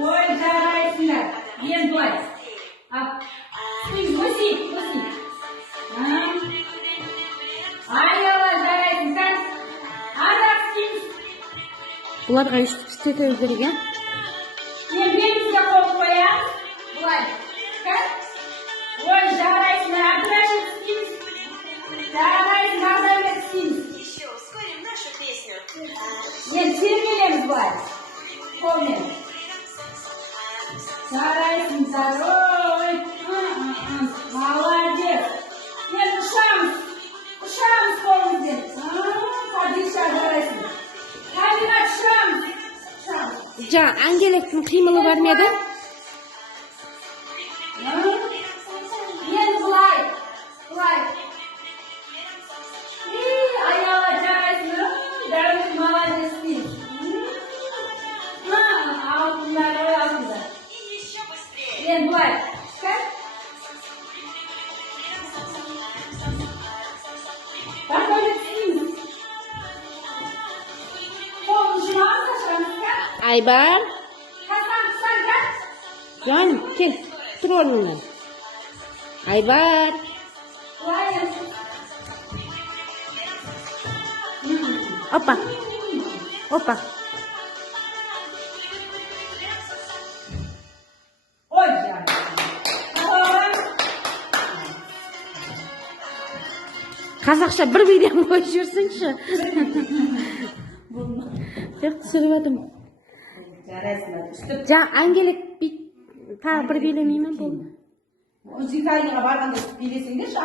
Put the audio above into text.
Ой, жарайсыңдар. Енді былай. Істейміз, өсейік. Айнала жарайсыңдар. Арақ істейміз. Бұларға істетеміз керек, Мен белімізге қойып қоямыз. Былай. Ой, жарайсыңдар. Абдырашып істейміз. Жарайсыңдар, абдырашып істейміз. Еще ускорим нашу песню. Енді сермелеміз былай. Қолмен. Жарайсыңдар, ой. Молодец. Енді ұшамыз қолымызбен. Қадиша жарайсың. Табиғат ұшамыз. Жаңа Ангелектің қимылы бар ма еді? Енді былай. Айнала жарайсың. Дәрмен молодец дейміз. Алтындар, ой алтындар. И еще быстрее. Енді былай. Такой істейміз. Қолын жумаңыз, ашамыз. Айбар, Қазан тұсаңдар. жаным, кел, тұр орныңнан. Айбар, Былай. опа. Ой, жарайсың. Қазақша бір биден қойып жіберсеңші. Жоқ, түсіріп жатырмын. Жарайсыңдар. Үстіп. Жаңа Ангелек тағы бір билемей ме болды? Музыкальныйға барғанда билесеңдерші.